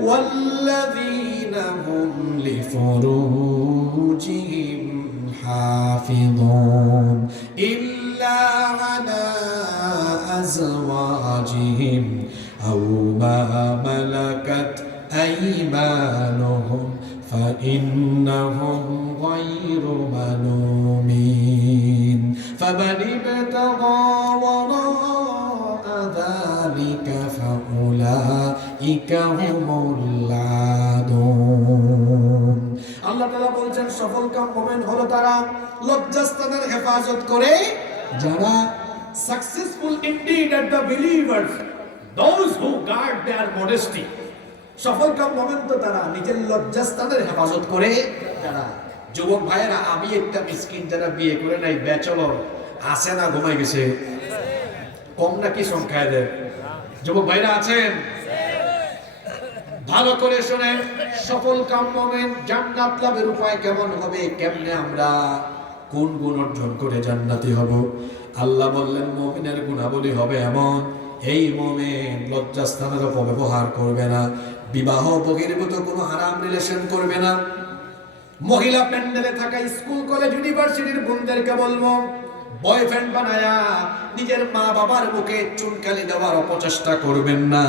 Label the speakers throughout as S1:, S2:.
S1: والذين هم لفروجهم حافظون إلا على أزواجهم أو ما ملكت أيمانهم فإنهم غير ملومين فمن ابتغى فأولئك هم العادون আল্লাহ তাআলা বলছেন সফল কাম মোমেন হলো তারা লজ্জাস্থানের হেফাজত করে যারা successful indeed at the believers those who guard their modesty সফল কাম মোমেন তো তারা নিজের লজ্জাস্থানের হেফাজত করে যারা যুবক ভাইয়েরা আমি একটা মিসকিন যারা বিয়ে করে নাই ব্যাচলর আছে না ঘুমাই গেছে কম নাকি সংখ্যায় দেয় যুবক ভাইরা আছেন ভালো করে শুনেন, সফল কাম জান্নাত লাভের উপায় কেমন হবে, কেমনে আমরা কোন গুণ অর্জন করে জান্নাতি হব? আল্লাহ বললেন, মোমিনের গুণাবলী হবে এমন, এই মোমেন লজ্জাস্থানের অপব্যবহার করবে না, বিবাহ বহির্ভূত কোনো হারাম রিলেশন করবে না। মহিলা প্যান্ডেলে থাকা স্কুল, কলেজ, ইউনিভার্সিটির বোনদেরকে বলব, বয়ফ্রেন্ড বানায়া নিজের মা বাবার মুখে চুনকালি দেওয়ার অপচেষ্টা করবেন না।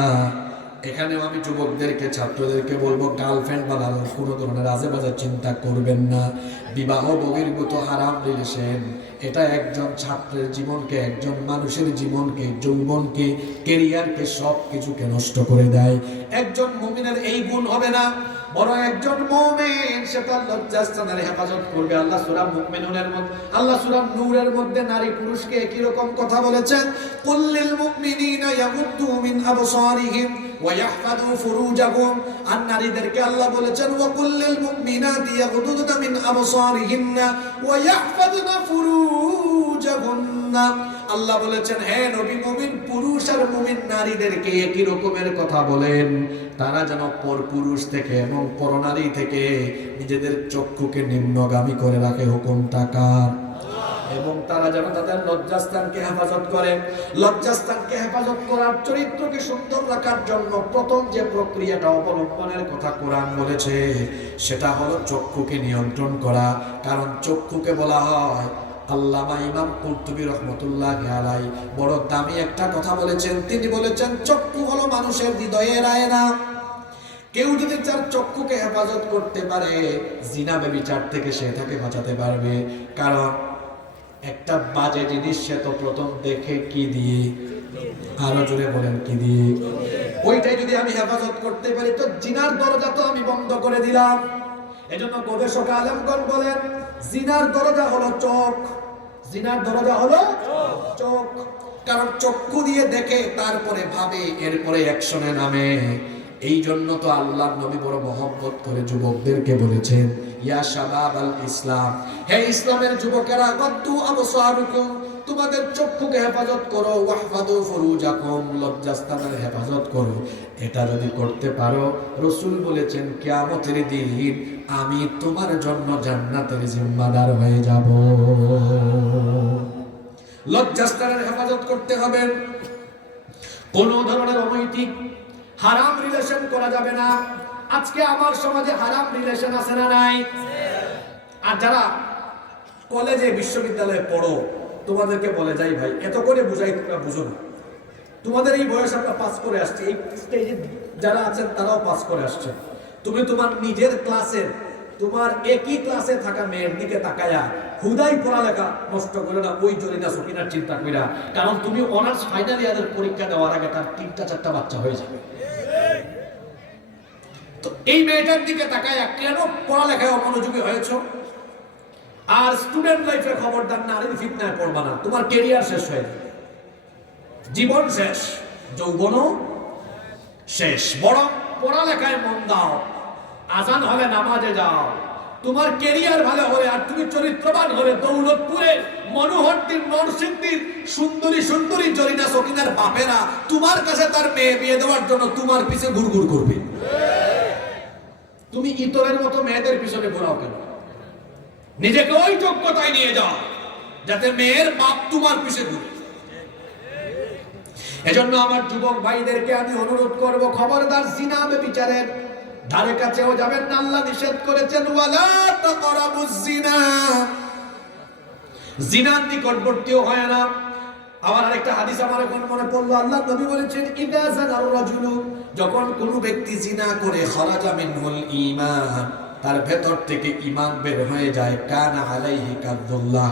S1: এখানেও আমি যুবকদেরকে, ছাত্রদেরকে বলব গার্লফ্রেন্ড বানানোর কোনো ধরনের আজে বাজে চিন্তা করবেন না। বিবাহ বহির্ভূত হারাম রিলেশন এটা একজন ছাত্রের জীবনকে, একজন মানুষের জীবনকে, যৌবনকে কেরিয়ারকে সব কিছুকে নষ্ট করে দেয়। একজন মুমিনের এই গুণ হবে না। বড় একজন মুমিন, সে তার হেফাজত করবে। আল্লাহ সূরা মুমিনুনের মধ্যে আল্লাহ সূরা নূরের মধ্যে নারী পুরুষকে একই রকম কথা বলেছেন। কুল্লিল মুমিনিনা ইয়াগুদ্দু মিন আবসারিহিম। ওয়া ইয়াহফাযু ফুরুজাহুম আর নারীদেরকে আল্লাহ বলেছেন ওয়া কুল্লিল আল্লাহ বলেছেন, হে নবী মুমিন, পুরুষ আর মুমিন নারীদেরকে একই রকমের কথা বলেন। তারা যেন পর পুরুষ থেকে এবং পরনারী থেকে নিজেদের চক্ষুকে নিম্নগামী করে রাখে। হুকুম টাকার তারা যেন তাদের লজ্জাস্থানকে হেফাজত করে। লজ্জাস্থানকে হেফাজত করার চরিত্রকে সুন্দর রাখার জন্য প্রথম যে প্রক্রিয়াটা অবলম্বনের কথা কোরআন বলেছে, সেটা হলো চক্ষুকে নিয়ন্ত্রণ করা। কারণ চক্ষুকে বলা হয় আল্লামা ইমাম কুর্তুবী রহমতুল্লাহ আলাই বড় দামি একটা কথা বলেছেন। তিনি বলেছেন, চক্ষু হলো মানুষের হৃদয়ের আয়না। কেউ যদি তার চক্ষুকে হেফাজত করতে পারে, জিনা বেবিচার থেকে সে তাকে বাঁচাতে পারবে। কারণ একটা বাজে জিনিস সে তো প্রথম দেখে কি দিয়ে? আরও জোরে বলেন, কি দিয়ে? ওইটাই যদি আমি হেফাজত করতে পারি, তো জিনার দরজা তো আমি বন্ধ করে দিলাম। এজন্য গবেষক আলমগণ বলেন, জিনার দরজা হলো চোখ। জিনার দরজা হলো চোখ। কারণ চক্ষু দিয়ে দেখে, তারপরে ভাবে, এরপরে অ্যাকশনে নামে। এই জন্য তো আল্লাহ নবী বড় মহব্বত করে যুবকদেরকে বলেছেন, ইয়া শাবাব আল ইসলাম, হে ইসলামের যুবকেরা, গদ্দু আবসারুকুম, তোমাদের চক্ষুকে হেফাজত করো, ওয়াহফাদু ফুরুজাকুম, লজ্জাস্থানের হেফাজত করো। এটা যদি করতে পারো, রসুল বলেছেন, কিয়ামতের দিন আমি তোমার জন্য জান্নাতের জিম্মাদার হয়ে যাব। লজ্জাস্থানের হেফাজত করতে হবে। কোন ধরনের অনৈতিক হারাম রিলেশন করা যাবে না। আজকে আমার সমাজে হারাম রিলেশন আছে না নাই? আর যারা কলেজে বিশ্ববিদ্যালয়ে পড়ো, তোমাদেরকে বলে যাই ভাই, এত করে বুঝাই তোমরা বুঝো না। তোমাদের এই বয়স আমরা পাস করে আসছি, এই স্টেজে যারা আছেন তারাও পাস করে আসছে তুমি তোমার নিজের ক্লাসের তোমার একই ক্লাসে থাকা মেয়ের দিকে তাকায়া হুদাই পড়ালেখা নষ্ট করে না, ওই জরিনা সকিনার চিন্তা কইরা। কারণ তুমি অনার্স ফাইনাল ইয়ারের পরীক্ষা দেওয়ার আগে তার তিনটা, চারটা বাচ্চা হয়ে যাবে। তো এই মেয়েটার দিকে তাকায়া কেন পড়ালেখায় অমনোযোগী হয়েছ? আর স্টুডেন্ট লাইফে খবরদার নারীর ফিতনায় পড়বা না। তোমার কেরিয়ার শেষ হয়ে যাবে জীবন শেষ, যৌবনও শেষ। বড় পড়ালেখায় মন দাও। আজান হলে নামাজে যাও। তোমার কেরিয়ার ভালো হলে আর তুমি চরিত্রবান হলে দৌলতপুরে মনোহরদিন নরসিংদীর সুন্দরী সুন্দরী জরিনা সকিনার বাপেরা তোমার কাছে তার মেয়ে বিয়ে দেওয়ার জন্য তোমার পিছে ঘুরঘুর করবে। তুমি ইতরের মতো মেয়েদের পিছনে ঘোরাও কেন? নিজেকে ওই যোগ্যতায় নিয়ে যাও, যাতে মেয়ের বাপ তোমার পিছে ঘুরে। এজন্য আমার যুবক ভাইদেরকে আমি অনুরোধ করব, খবরদার জিনাবে বিচারের ধারে কাছেও যাবেন না, আল্লাহ নিষেধ করেছেন, ওয়ালা তাকরাবুজ জিনা। জিনার নিকটবর্তীও হয় না। আবার আরেকটা হাদিস আমার এখন মনে পড়ল, আল্লাহ নবী বলেছেন, ইদা জানার রাজুলু যখন কোনো ব্যক্তি জিনা করে, খরাজা মিনহুল ঈমান তার ভেতর থেকে ইমান বের হয়ে যায়, কানা আলাইহি কাদুল্লাহ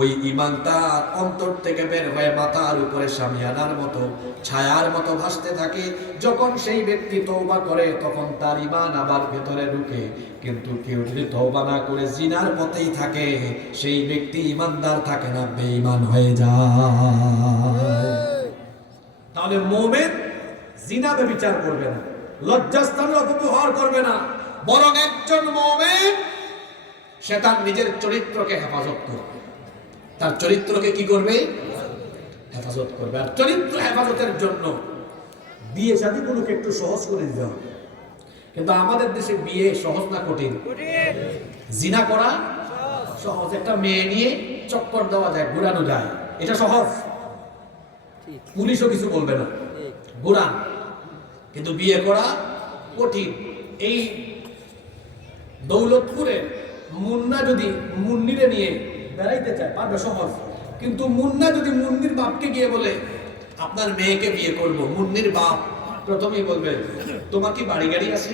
S1: ওই ঈমান তার অন্তর থেকে বের হয়ে মাথার উপরে সামিয়ানার মতো, ছায়ার মতো ভাসতে থাকে। যখন সেই ব্যক্তি তৌবা করে, তখন তার ইমান আবার ভেতরে ঢুকে। কিন্তু কেউ যদি তওবা না করে জিনার পথেই থাকে, সেই ব্যক্তি ইমানদার থাকে না, বেঈমান হয়ে যায়। তাহলে মোমেন জিনাবে বিচার করবে না লজ্জাস্থানের অপব্যবহার করবে না, বরং একজন মোমেন সে তার নিজের চরিত্রকে হেফাজত করবে। তার চরিত্রকে কি করবে? হেফাজত করবে। আর চরিত্র হেফাজতের জন্য বিয়ে শাদী গুলোকে একটু সহজ করে দিতে হবে। কিন্তু আমাদের দেশে বিয়ে সহজ না কঠিন। জিনা করা সহজ। একটা মেয়ে নিয়ে চক্কর দেওয়া যায়, ঘুরানো যায়। এটা সহজ। পুলিশও কিছু বলবে না। ঘুরান। কিন্তু বিয়ে করা কঠিন। এই দৌলতপুরে মুন্না যদি মুন্নিরে নিয়ে বেড়াইতে চায়, পারবে সহজ। কিন্তু মুন্না যদি মুন্নির বাপকে গিয়ে বলে, আপনার মেয়েকে বিয়ে করব মুন্নির বাপ প্রথমেই বলবে, তোমার কি বাড়ি গাড়ি আছে?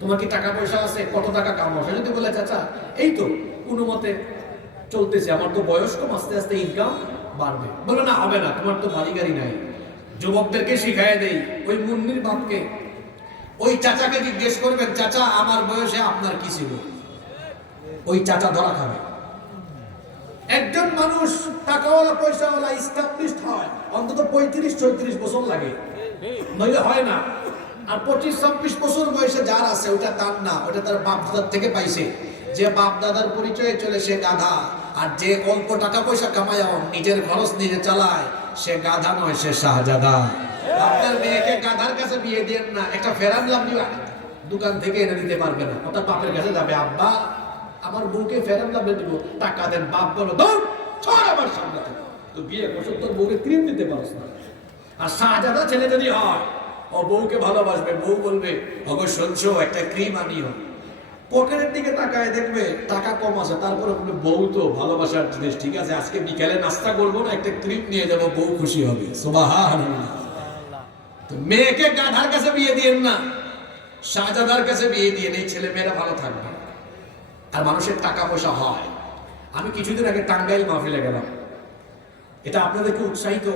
S1: তোমার কি টাকা পয়সা আছে? কত টাকা কামাও সে যদি বলে, চাচা, এই তো, কোনো মতে চলতেছে। আমার তো বয়স কম, আস্তে আস্তে ইনকাম বাড়বে। বলে, না, হবে না, তোমার তো বাড়ি গাড়ি নাই। যুবকদেরকে শিখাই দেই, ওই মুন্নির বাপকে। ওই চাচাকে জিজ্ঞেস করবেন, চাচা, আমার বয়সে আপনার কি ছিল? ওই চাচা ধরা খাবে। একজন মানুষ টাকাওয়ালা পয়সাওয়ালা ইস্টাবলিশড হয়, অন্তত পঁয়ত্রিশ চৌত্রিশ বছর লাগে। নইলে হয় না। আর পঁচিশ ছাব্বিশ বছর বয়সে যার আছে, ওটা তার না, ওটা তার বাপ দাদার থেকে পাইছে। যে বাপ দাদার পরিচয়ে চলে সে গাধা, আর যে অল্প টাকা পয়সা কামায় নিজের খরচ নিজে চালায়, সে গাধা নয়, সে শাহজাদা। আপনার মেয়েকে গাধার কাছে বিয়ে দেন না, একটা ফেরান লাভলি দোকান থেকে এনে দিতে পারবে না ওটা বাপের কাছে যাবে, আব্বা আমার বউকে ফেরান লাভলি দিব, টাকা দেন, বাপ বলো দৌড় ছড় আমার সামনে থেকে। তো বিয়ে করছ তোর বউকে ক্রিম দিতে পারছ না। আর শাহজাদা ছেলে যদি হয়, ও বউকে ভালোবাসবে, বউ বলবে শুনছো, একটা ক্রিম আনিও পকেটের দিকে তাকায় দেখবে টাকা কম আছে, তারপরে বলবে বউ তো ভালোবাসার জিনিস, ঠিক আছে, আজকে বিকালে নাস্তা করব না, একটা ক্রিম নিয়ে যাব, বউ খুশি হবে। তো মেয়েকে গাধার কাছে বিয়ে দিয়েন না, শাহজাদার কাছে বিয়ে দিয়ে নেই ছেলে মেয়েরা ভালো থাকবে। আর মানুষের টাকা পয়সা হয়। আমি কিছুদিন আগে টাঙ্গাইল মাহফিলে গেলাম। এটা আপনাদেরকে উৎসাহিত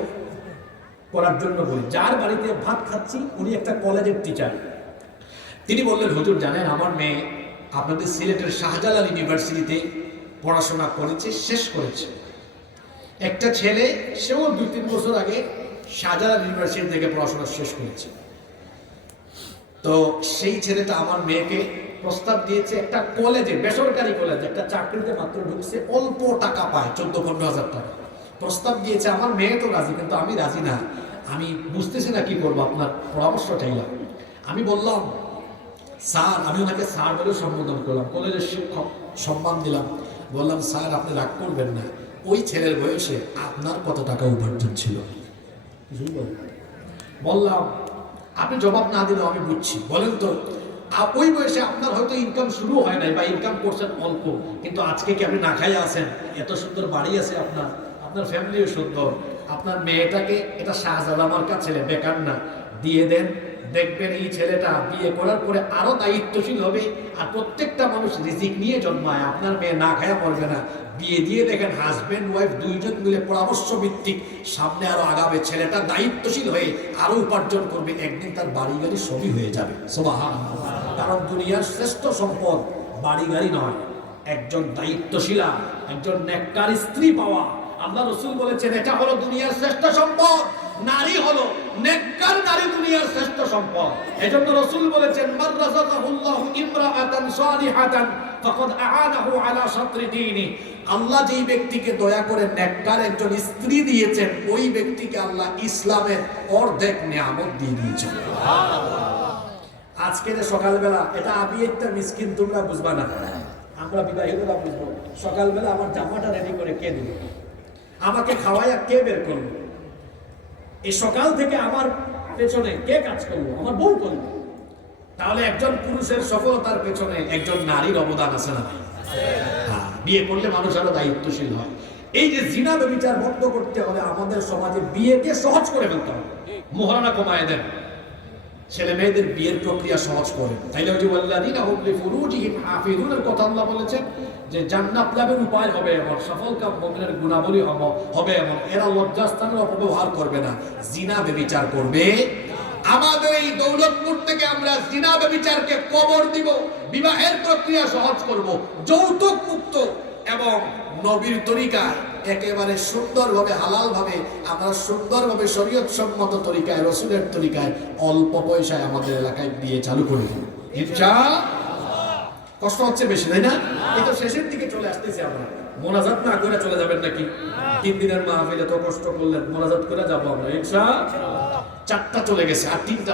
S1: করার জন্য বলি। যার বাড়িতে ভাত খাচ্ছি, উনি একটা কলেজের টিচার তিনি বললেন, হুজুর, জানেন, আমার মেয়ে আপনাদের সিলেটের শাহজালাল ইউনিভার্সিটিতে পড়াশোনা করেছে, শেষ করেছে। একটা ছেলে, সেও দুই তিন বছর আগে শাহজালাল ইউনিভার্সিটি থেকে পড়াশোনা শেষ করেছে। তো সেই ছেলেটা আমার মেয়েকে প্রস্তাব দিয়েছে একটা কলেজে বেসরকারি কলেজ একটা চাকরিতে মাত্র ঢুকছে অল্প টাকা পায় চোদ্দ পনেরো হাজার টাকা। প্রস্তাব দিয়েছে আমার মেয়ে তো রাজি কিন্তু আমি রাজি না। আমি বুঝতেছি না কি করব আপনার পরামর্শ চাইলাম। আমি বললাম স্যার আমি ওনাকে স্যার বলে সম্বোধন করলাম কলেজের শিক্ষক সম্মান দিলাম। বললাম স্যার আপনি রাগ করবেন না। ওই ছেলের বয়সে আপনার কত টাকা উপার্জন ছিল? বললাম আপনি জবাব না দিলেও আমি বুঝছি। বলেন তো ওই বয়সে আপনার হয়তো ইনকাম শুরু হয় নাই বা ইনকাম করছেন অল্প, কিন্তু আজকে কি আপনি না খাইয়া আছেন? এত সুন্দর বাড়ি আছে আপনার আপনার ফ্যামিলিও সুন্দর। আপনার মেয়েটাকে, এটা শাহজালামার কাছে ছেলে, বেকার না, দিয়ে দেন দেখবেন এই ছেলেটা বিয়ে করার পরে আরও দায়িত্বশীল হবে আর প্রত্যেকটা মানুষ রিজিক নিয়ে জন্মায়। আপনার মেয়ে না খায়া পড়বে না। বিয়ে দিয়ে দেখেন হাজবেন্ড ওয়াইফ দুইজন মিলে পরামর্শ ভিত্তিক সামনে আরও আগাবে। ছেলেটা দায়িত্বশীল হয়ে আরও উপার্জন করবে। একদিন তার বাড়ি গাড়ি সবই হয়ে যাবে। কারণ দুনিয়ার শ্রেষ্ঠ সম্পদ বাড়ি গাড়ি নয়। একজন দায়িত্বশীলা, একজন নেককার স্ত্রী পাওয়া। আল্লাহ রসুল বলেছেন, এটা হলো দুনিয়ার শ্রেষ্ঠ সম্পদ। নারী হলো নেককার নারী দুনিয়ার শ্রেষ্ঠ সম্পদ। এজন্য রসুল বলেছেন ইমরাআতান সালিহাতান ফাকাদ আলা দীনি আল্লাহ যেই ব্যক্তিকে দয়া করে নেককার একজন স্ত্রী দিয়েছেন, ওই ব্যক্তিকে আল্লাহ ইসলামের অর্ধেক নিয়ামত দিয়ে দিয়েছেন। আজকে যে সকালবেলা, এটা আমি একটা মিসকিন, তোমরা বুঝবা না। আমরা বিবাহিতরা বুঝব। সকালবেলা আমার জামাটা রেডি করে কে দিল আমাকে খাওয়াইয়া কে বের করল
S2: এই সকাল থেকে আমার পেছনে কে কাজ করব আমার বউ করবে
S1: তাহলে একজন পুরুষের সফলতার পেছনে একজন নারীর অবদান আছে না? হ্যাঁ, বিয়ে করলে মানুষ আরও দায়িত্বশীল হয়। এই যে জিনা বিচার বন্ধ করতে হলে আমাদের সমাজে বিয়েকে সহজ করে ফেলতে হবে। মোহরানা কমায় দেন। ছেলে মেয়েদের বিয়ের প্রক্রিয়া সহজ করে তাইলে ওই যে কথা আল্লাহ বলেছেন যে জান্নাত লাভের উপায় হবে এমন সফল কাম মুমিনের গুণাবলী হবে এমন। এরা লজ্জাস্থানের অপব্যবহার করবে না, জিনা বেবিচার করবে। আমাদের এই দৌলতপুর থেকে আমরা জিনা বেবিচারকে কবর দিব, বিবাহের প্রক্রিয়া সহজ করব, যৌতুক মুক্ত এবং নবীর তরিকায়, একেবারে সুন্দরভাবে, হালালভাবে, আমরা সুন্দরভাবে শরীয়ত সম্মত তরিকায়, রসুলের তরিকায় অল্প পয়সায় আমাদের এলাকায় বিয়ে চালু করে দিব কষ্ট হচ্ছে বেশি, তাই না? এই তো শেষের দিকে চলে আসতেছি আমরা। মোনাজাত না করে চলে যাবেন নাকি? তিন দিনের কষ্ট করলেন, মোনাজাত করে যাব আমরা, ইনশা চারটা চলে গেছে, আর তিনটা